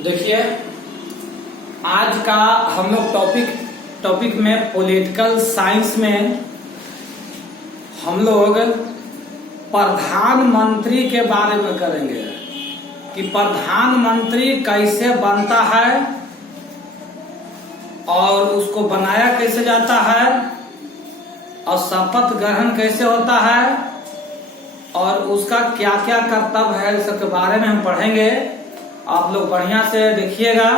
देखिए, आज का हम लोग टॉपिक में पॉलिटिकल साइंस में हम लोग प्रधानमंत्री के बारे में करेंगे कि प्रधानमंत्री कैसे बनता है और उसको बनाया कैसे जाता है और शपथ ग्रहण कैसे होता है और उसका क्या क्या कर्तव्य है, इस सबके बारे में हम पढ़ेंगे। आप लोग बढ़िया से देखिएगा।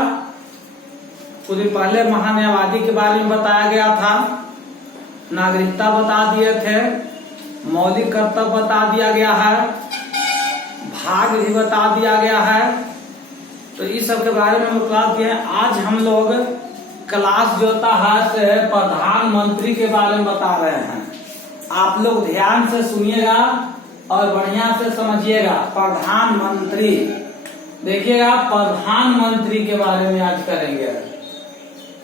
कुछ दिन पहले महान्यायवादी के बारे में बताया गया था, नागरिकता बता दिए थे, मौलिक कर्तव्य बता दिया गया है, भाग भी बता दिया गया है। तो इस सब के बारे में हम क्लास किए। आज हम लोग क्लास जो होता है से प्रधानमंत्री के बारे में बता रहे हैं। आप लोग ध्यान से सुनिएगा और बढ़िया से समझिएगा। प्रधानमंत्री, देखिएगा, प्रधानमंत्री के बारे में आज करेंगे।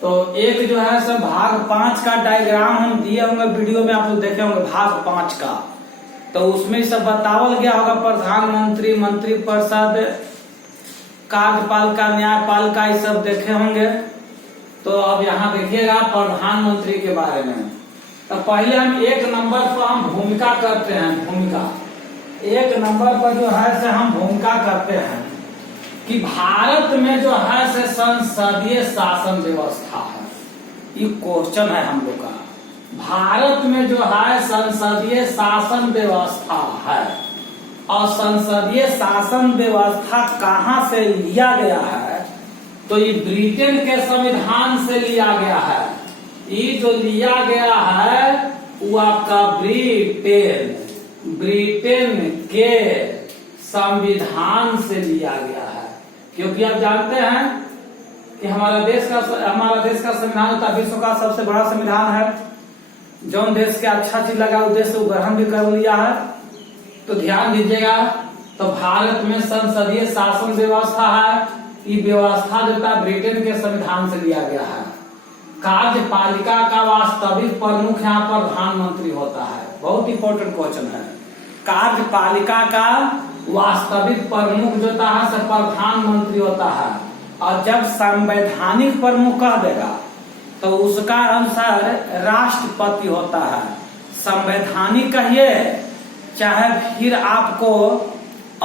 तो एक जो है सब भाग 5 का डायग्राम हम दिए होंगे वीडियो में, आप लोग देखे होंगे भाग 5 का। तो उसमें सब बतावल गया होगा प्रधानमंत्री, मंत्रिपरिषद, कार्यपालिका, न्यायपालिका, ये सब देखे होंगे। तो अब यहाँ देखिएगा प्रधानमंत्री के बारे में। तो पहले हम 1 नंबर पर हम भूमिका करते हैं। भूमिका 1 नंबर पर जो है से हम भूमिका करते हैं कि भारत में जो है से संसदीय शासन व्यवस्था है। ये क्वेश्चन है हम लोग का। भारत में जो है संसदीय शासन व्यवस्था है और संसदीय शासन व्यवस्था कहाँ से लिया गया है? तो ये ब्रिटेन के संविधान से लिया गया है। ये जो लिया गया है वो आपका ब्रिटेन के संविधान से लिया गया है। क्योंकि आप जानते हैं कि हमारा देश का संविधान होता है, विश्व का सबसे बड़ा संविधान है। जो देश के अच्छा चीज लगा उस देश से ग्रहण भी कर लिया है। तो ध्यान दीजिएगा। तो भारत में संसदीय शासन व्यवस्था है। ये व्यवस्था जो है ब्रिटेन के संविधान से लिया गया है। कार्यपालिका का वास्तविक प्रमुख यहाँ प्रधानमंत्री होता है। बहुत इंपॉर्टेंट क्वेश्चन है। कार्यपालिका का वास्तविक प्रमुख जो होता है सब प्रधानमंत्री होता है। और जब संवैधानिक प्रमुख कह देगा तो उसका अनुसार राष्ट्रपति होता है। संवैधानिक कहिए चाहे फिर आपको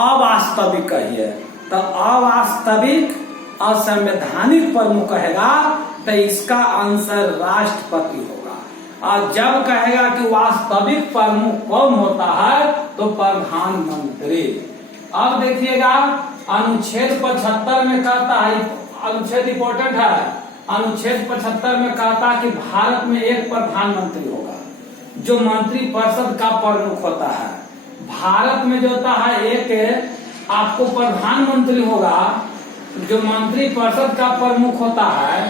अवास्तविक कहिए, तो अवास्तविक और संवैधानिक प्रमुख कहेगा तो इसका आंसर राष्ट्रपति होगा। और जब कहेगा कि वास्तविक प्रमुख कौन होता है तो प्रधानमंत्री। अब देखिएगा अनुच्छेद 75 में कहता है, अनुच्छेद इंपॉर्टेंट है। अनुच्छेद 75 में कहता है कि भारत में एक प्रधानमंत्री होगा जो मंत्रिपरिषद का प्रमुख होता है। भारत में जो होता है एक आपको प्रधानमंत्री होगा जो मंत्रिपरिषद का प्रमुख होता है।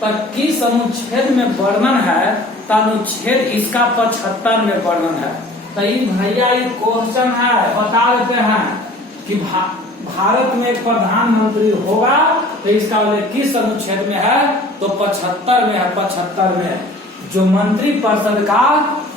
पर किस अनुच्छेद में वर्णन है? तो अनुच्छेद इसका 75 में वर्णन है। तो भैया ये क्वेश्चन है, बता देते हैं कि भारत में एक प्रधानमंत्री होगा तो इसका किस अनुच्छेद में है? तो 75 में है। 75 में जो मंत्रिपरिषद का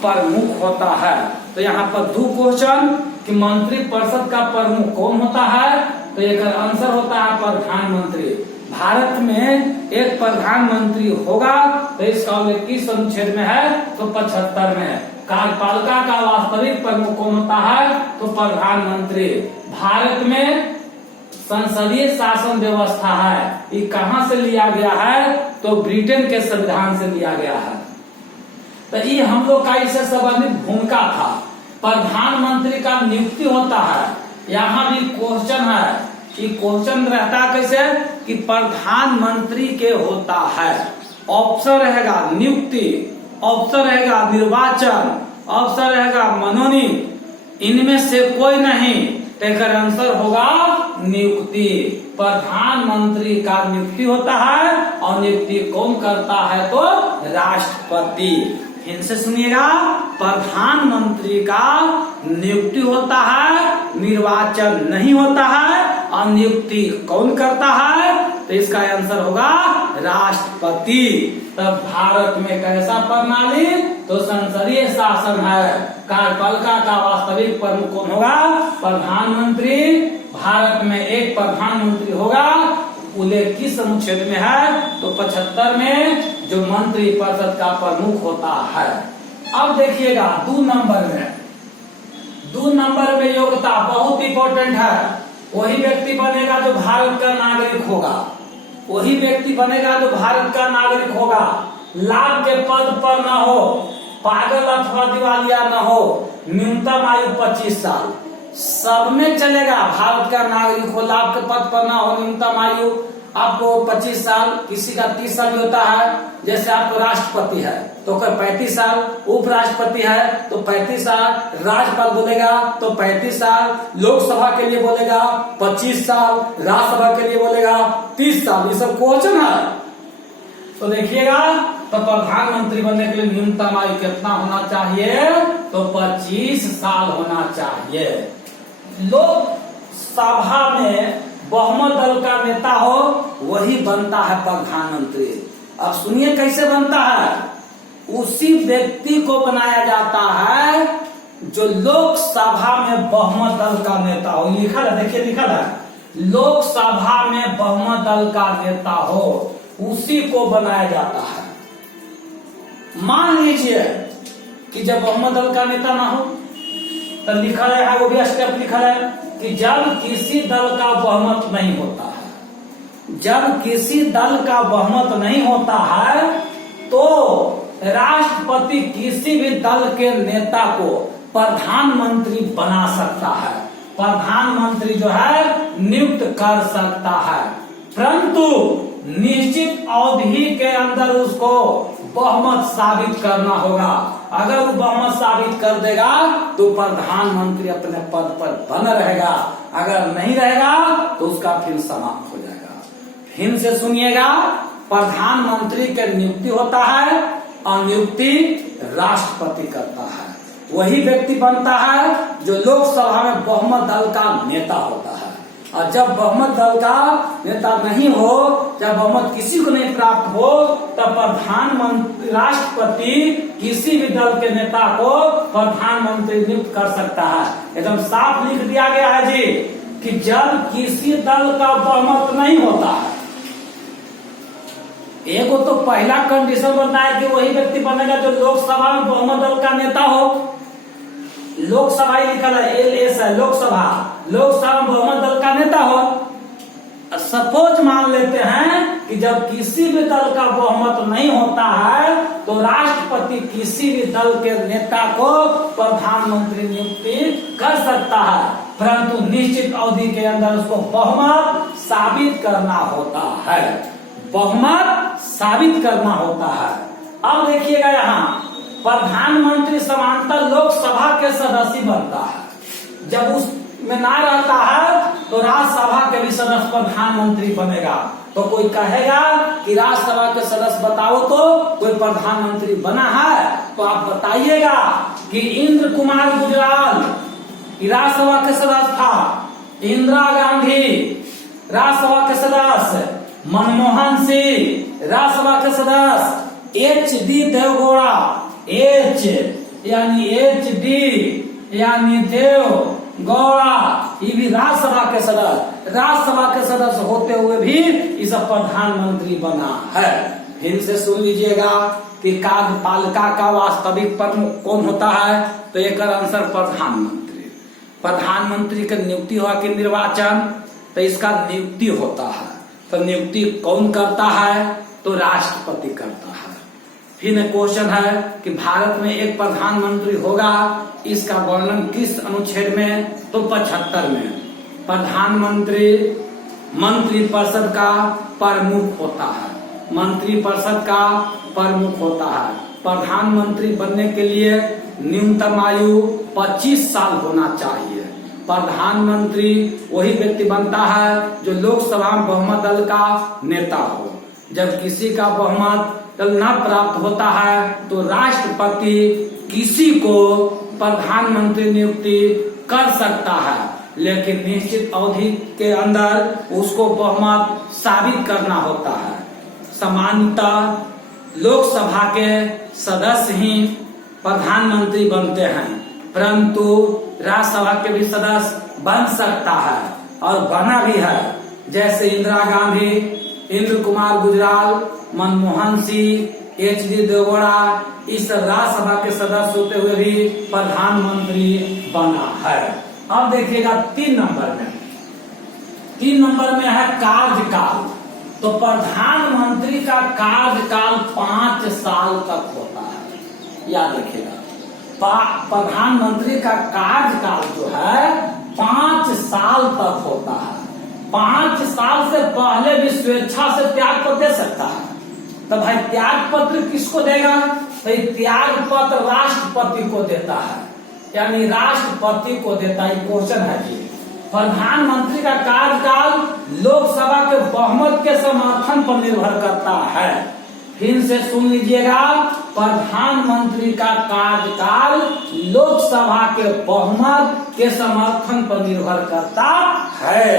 प्रमुख होता है। तो यहाँ पर 2 क्वेश्चन कि मंत्रिपरिषद का प्रमुख कौन होता है? तो एक आंसर होता है प्रधानमंत्री। भारत में एक प्रधानमंत्री होगा तो इसका उल्लेख किस अनुच्छेद में है? तो 75 में है। कार्यपालिका का वास्तविक प्रमुख कौन होता है? तो प्रधानमंत्री। भारत में संसदीय शासन व्यवस्था है। ये कहाँ से लिया गया है? तो ब्रिटेन के संविधान से लिया गया है। तो ये हम लोग का इससे संबंधित भूमिका था। प्रधानमंत्री का नियुक्ति होता है। यहाँ भी क्वेश्चन है कि क्वेश्चन रहता कैसे कि प्रधानमंत्री के होता है। ऑप्शन रहेगा नियुक्ति, ऑप्शन रहेगा निर्वाचन, ऑप्शन रहेगा मनोनीत। इनमें से कोई नहीं तो आंसर होगा नियुक्ति। प्रधानमंत्री का नियुक्ति होता है और नियुक्ति कौन करता है? तो राष्ट्रपति। इनसे सुनिएगा, प्रधानमंत्री का नियुक्ति होता है, निर्वाचन नहीं होता है और नियुक्ति कौन करता है? तो इसका आंसर होगा राष्ट्रपति। तब भारत में कैसा प्रणाली? तो संसदीय शासन है। कार्यपालिका का वास्तविक प्रमुख कौन होगा? प्रधानमंत्री। भारत में एक प्रधानमंत्री होगा, वो उल्लेख किस अनुच्छेद में है? तो 75 में, जो मंत्री परिषद का प्रमुख होता है। अब देखिएगा 2 नंबर में योग्यता बहुत इंपॉर्टेंट है। वही व्यक्ति बनेगा जो भारत का नागरिक होगा, वही व्यक्ति बनेगा जो भारत का नागरिक होगा, लाभ के पद पर न हो, पागल अथवा दिवालिया न हो, न्यूनतम आयु 25 साल, सब में चलेगा। भारत का नागरिक हो, लाभ के पद पर न हो, न्यूनतम आयु आपको 25 साल, किसी का 30 साल भी होता है। जैसे आपको राष्ट्रपति है तो 35 साल, उपराष्ट्रपति है तो 35 साल, राज्यपाल बोलेगा तो 35 साल, लोकसभा के लिए बोलेगा 25 साल, राज्यसभा के लिए बोलेगा 30 साल। ये सब क्वेश्चन है। तो देखिएगा, तो प्रधानमंत्री बनने के लिए न्यूनतम आयु कितना होना चाहिए? तो 25 साल होना चाहिए। लोकसभा में बहुमत दल का नेता हो, वही बनता है प्रधानमंत्री। अब सुनिए कैसे बनता है। उसी व्यक्ति को बनाया जाता है जो लोकसभा में बहुमत दल का नेता हो। लिखा है, देखिए लिखा है, लोकसभा में बहुमत दल का नेता हो, उसी को बनाया जाता है। मान लीजिए कि जब बहुमत दल का नेता ना हो तो लिखा है, वो भी स्टेप लिखा है कि जब किसी दल का बहुमत नहीं होता है, जब किसी दल का बहुमत नहीं होता है तो राष्ट्रपति किसी भी दल के नेता को प्रधानमंत्री बना सकता है, प्रधानमंत्री जो है नियुक्त कर सकता है, परंतु निश्चित अवधि के अंदर उसको बहुमत साबित करना होगा। अगर वो बहुमत साबित कर देगा तो प्रधानमंत्री अपने पद पर बना रहेगा, अगर नहीं रहेगा तो उसका फिर समाप्त हो जाएगा। फिर से सुनिएगा, प्रधानमंत्री के नियुक्ति होता है और नियुक्ति राष्ट्रपति करता है। वही व्यक्ति बनता है जो लोकसभा में बहुमत दल का नेता होता है। और जब बहुमत दल का नेता नहीं हो, जब बहुमत किसी को नहीं प्राप्त हो, तब प्रधानमंत्री राष्ट्रपति किसी भी दल के नेता को प्रधानमंत्री नियुक्त कर सकता है। एकदम साफ लिख दिया गया है जी कि जब किसी दल का बहुमत नहीं होता है, एक तो पहला कंडीशन बनता है कि वही व्यक्ति बनेगा जो लोकसभा में बहुमत दल का नेता हो। लोकसभा ही लिखा है, LS है, लोकसभा, लोकसभा में बहुमत दल का नेता हो। सपोज मान लेते हैं कि जब किसी भी दल का बहुमत नहीं होता है तो राष्ट्रपति किसी भी दल के नेता को प्रधानमंत्री नियुक्ति कर सकता है, परंतु निश्चित अवधि के अंदर उसको बहुमत साबित करना होता है, बहुमत साबित करना होता है। अब देखिएगा, यहाँ प्रधानमंत्री समांतर लोकसभा के सदस्य बनता है। जब उसमें ना रहता है तो राज्यसभा के भी सदस्य प्रधानमंत्री बनेगा। तो कोई कहेगा कि राज्यसभा के सदस्य बताओ तो कोई प्रधानमंत्री बना है, तो आप बताइएगा कि इंद्र कुमार गुजराल राज्यसभा के सदस्य था, इंदिरा गांधी राज्यसभा के सदस्य, मनमोहन सिंह राज्यसभा के सदस्य, HD देवगौड़ा, H यानी HD यानी देव गौड़ा, ये भी राज्यसभा के सदस्य, राज्यसभा के सदस्य होते हुए भी इस प्रधानमंत्री बना है। फिर से सुन लीजिएगा कि कार्यपालिका का वास्तविक प्रमुख कौन होता है? तो एक आंसर प्रधानमंत्री। प्रधानमंत्री की नियुक्ति हुआ कि निर्वाचन, तो इसका नियुक्ति होता है। तो नियुक्ति कौन करता है? तो राष्ट्रपति करता है। फिर क्वेश्चन है कि भारत में एक प्रधानमंत्री होगा, इसका वर्णन किस अनुच्छेद में? तो 75 में। प्रधानमंत्री मंत्री परिषद का प्रमुख होता है, मंत्री परिषद का प्रमुख होता है। प्रधानमंत्री बनने के लिए न्यूनतम आयु 25 साल होना चाहिए। प्रधानमंत्री वही व्यक्ति बनता है जो लोकसभा में बहुमत दल का नेता हो। जब किसी का बहुमत दल न प्राप्त होता है तो राष्ट्रपति किसी को प्रधानमंत्री नियुक्ति कर सकता है, लेकिन निश्चित अवधि के अंदर उसको बहुमत साबित करना होता है। सामान्यतः लोकसभा के सदस्य ही प्रधानमंत्री बनते हैं, परंतु राज्यसभा के भी सदस्य बन सकता है और बना भी है। जैसे इंदिरा गांधी, इंद्र कुमार गुजराल, मनमोहन सिंह, HD देवगौड़ा, इस राज्यसभा के सदस्य होते हुए भी प्रधानमंत्री बना है। अब देखिएगा 3 नंबर में, 3 नंबर में है कार्यकाल। तो प्रधानमंत्री का कार्यकाल 5 साल तक होता है, याद रखिएगा। प्रधानमंत्री का कार्यकाल जो है 5 साल तक होता है। 5 साल से पहले भी स्वेच्छा से त्याग पत्र दे सकता है। तो भाई त्याग पत्र किसको देगा? तो त्याग पत्र राष्ट्रपति को देता है, यानी राष्ट्रपति को देता है। क्वेश्चन है जी, प्रधानमंत्री का कार्यकाल लोकसभा के बहुमत के समर्थन पर निर्भर करता है। फिर से सुन लीजिएगा, प्रधानमंत्री का कार्यकाल लोकसभा के बहुमत के समर्थन पर निर्भर करता है।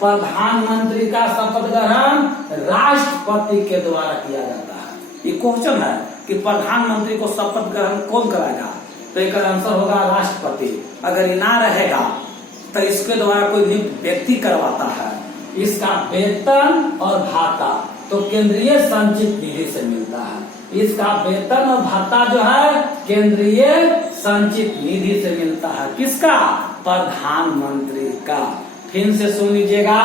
प्रधानमंत्री का शपथ ग्रहण राष्ट्रपति के द्वारा किया जाता है। ये क्वेश्चन है कि प्रधानमंत्री को शपथ ग्रहण कौन कराएगा? तो एक आंसर होगा राष्ट्रपति। अगर ये ना रहेगा तो इसके द्वारा कोई नियुक्त व्यक्ति करवाता है। इसका वेतन और भाता तो केंद्रीय संचित निधि से मिलता है। इसका वेतन और भाता जो है केंद्रीय संचित निधि से मिलता है। किसका? प्रधानमंत्री का। फिर से सुन लीजिएगा,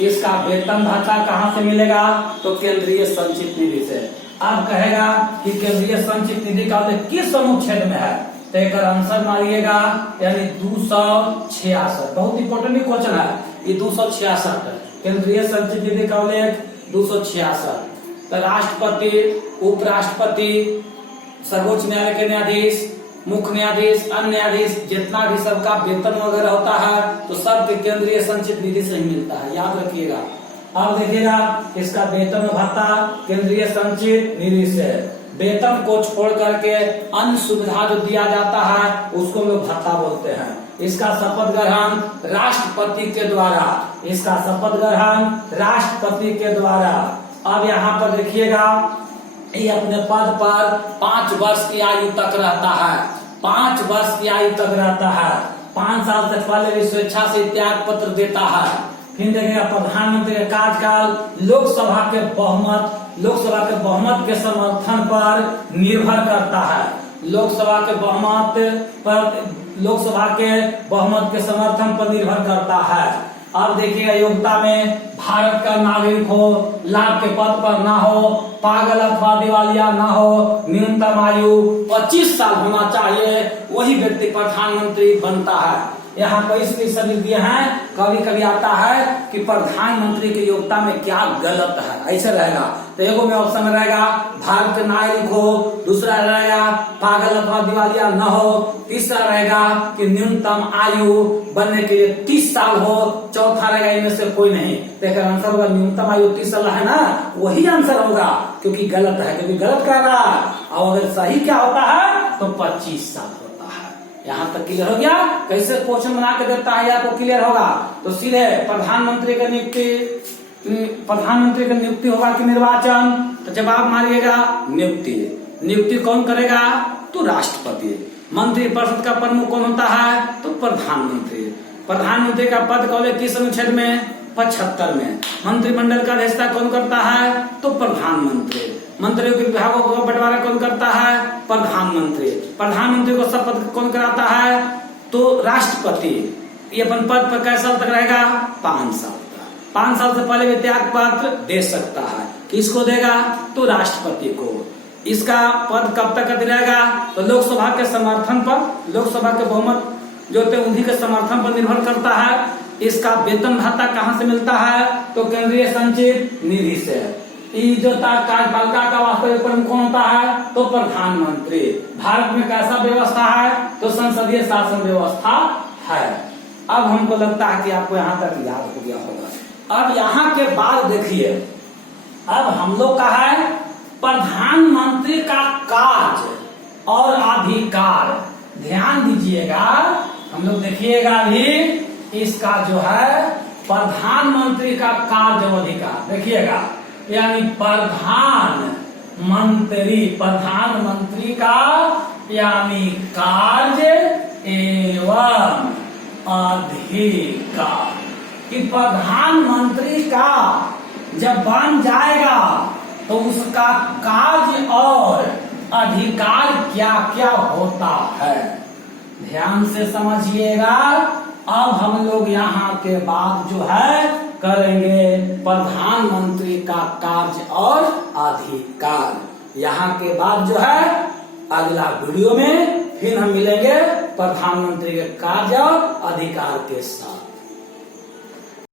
इसका वेतन भाता कहाँ से मिलेगा? तो केंद्रीय संचित निधि से। अब कहेगा कि केंद्रीय संचित निधि का किस अनुच्छेद में है? तो एक आंसर मारिएगा, यानी 266। बहुत इंपॉर्टेंट क्वेश्चन है ये। 266 केंद्रीय संचित निधि का उल्लेख 266। तो राष्ट्रपति, उपराष्ट्रपति, सर्वोच्च न्यायालय के न्यायाधीश, मुख्य न्यायाधीश, अन्य न्यायाधीश, जितना भी सबका वेतन वगैरह होता है तो सब केंद्रीय संचित निधि से ही मिलता है, याद रखिएगा। अब देखिएगा, इसका वेतन भत्ता केंद्रीय संचित निधि से। वेतन को छोड़ करके अन्य सुविधा जो दिया जाता है उसको हम लोग भत्ता बोलते हैं। इसका शपथ ग्रहण राष्ट्रपति के द्वारा। इसका शपथ ग्रहण राष्ट्रपति के द्वारा। अब यहाँ पर देखिएगा, ये अपने पद पर 5 वर्ष की आयु तक रहता है। 5 वर्ष की आयु तक रहता है। 5 साल से पहले भी स्वेच्छा से त्याग पत्र देता है। फिर देखेगा, प्रधानमंत्री का कार्यकाल लोकसभा के बहुमत के समर्थन पर निर्भर करता है। लोकसभा के बहुमत के समर्थन पर निर्भर करता है। अब देखिएगा, योग्यता में भारत का नागरिक हो, लाभ के पद पर ना हो, पागल अथवा दिवालिया ना हो, न्यूनतम आयु 25 साल होना चाहिए, वही व्यक्ति प्रधानमंत्री बनता है। यहाँ पर इसलिए सभी दिए हैं। कभी कभी आता है कि प्रधानमंत्री की योग्यता में क्या गलत है, ऐसे रहेगा। तो एगो में ऑप्शन रहेगा भारत के नागरिक हो, दूसरा रहेगा पागल अथवा दिवालिया न हो, तीसरा रहेगा कि न्यूनतम आयु बनने के लिए 30 साल हो, चौथा रहेगा इनमें से कोई नहीं। तो आंसर होगा न्यूनतम आयु 30 साल है ना, वही आंसर होगा, क्योंकि गलत है, क्योंकि गलत कर रहा है। और अगर सही क्या होता है तो 25 साल। यहाँ तक क्लियर हो गया? कैसे क्वेश्चन बना के देता है आपको क्लियर होगा। तो सीधे प्रधानमंत्री का नियुक्ति होगा कि निर्वाचन? तो जवाब मारिएगा नियुक्ति। नियुक्ति कौन करेगा? तो राष्ट्रपति। मंत्री परिषद का प्रमुख कौन होता है? तो प्रधानमंत्री। प्रधानमंत्री का पद कौन किस अनुच्छेद में? 75 में। मंत्रिमंडल का अध्यक्षता कौन करता है? तो प्रधानमंत्री। मंत्रियों के विभागों का बंटवारा कौन करता है? प्रधानमंत्री। प्रधानमंत्री को शपथ कौन कराता है? तो राष्ट्रपति। ये अपन पद पर कैसे साल तक रहेगा? 5 साल तक। 5 साल से पहले भी त्याग पत्र दे सकता है। किसको देगा? तो राष्ट्रपति को। इसका पद कब तक रहेगा? तो लोकसभा के समर्थन पर, लोकसभा के बहुमत जो होते हैं उन्हीं के समर्थन पर निर्भर करता है। इसका वेतन भत्ता कहाँ से मिलता है? तो केंद्रीय संचित निधि से। जो कार्यपालिका का वास्तविक प्रमुख कौन होता है? तो प्रधानमंत्री। भारत में कैसा व्यवस्था है? तो संसदीय शासन व्यवस्था है। अब हमको लगता है कि आपको यहाँ तक याद हो गया होगा। अब यहाँ के बाद देखिए, अब हम लोग का है प्रधानमंत्री का कार्य और अधिकार। ध्यान दीजिएगा, हम लोग देखिएगा अभी इसका जो है प्रधानमंत्री का कार्य और अधिकार देखिएगा, यानी प्रधानमंत्री का यानी कार्य एवं अधिकार। कि प्रधानमंत्री का जब बन जाएगा तो उसका कार्य और अधिकार क्या क्या होता है। ध्यान से समझिएगा। अब हम लोग यहाँ के बाद जो है करेंगे प्रधानमंत्री का कार्य और अधिकार। यहाँ के बाद जो है अगला वीडियो में फिर हम मिलेंगे प्रधानमंत्री के कार्य और अधिकार के साथ।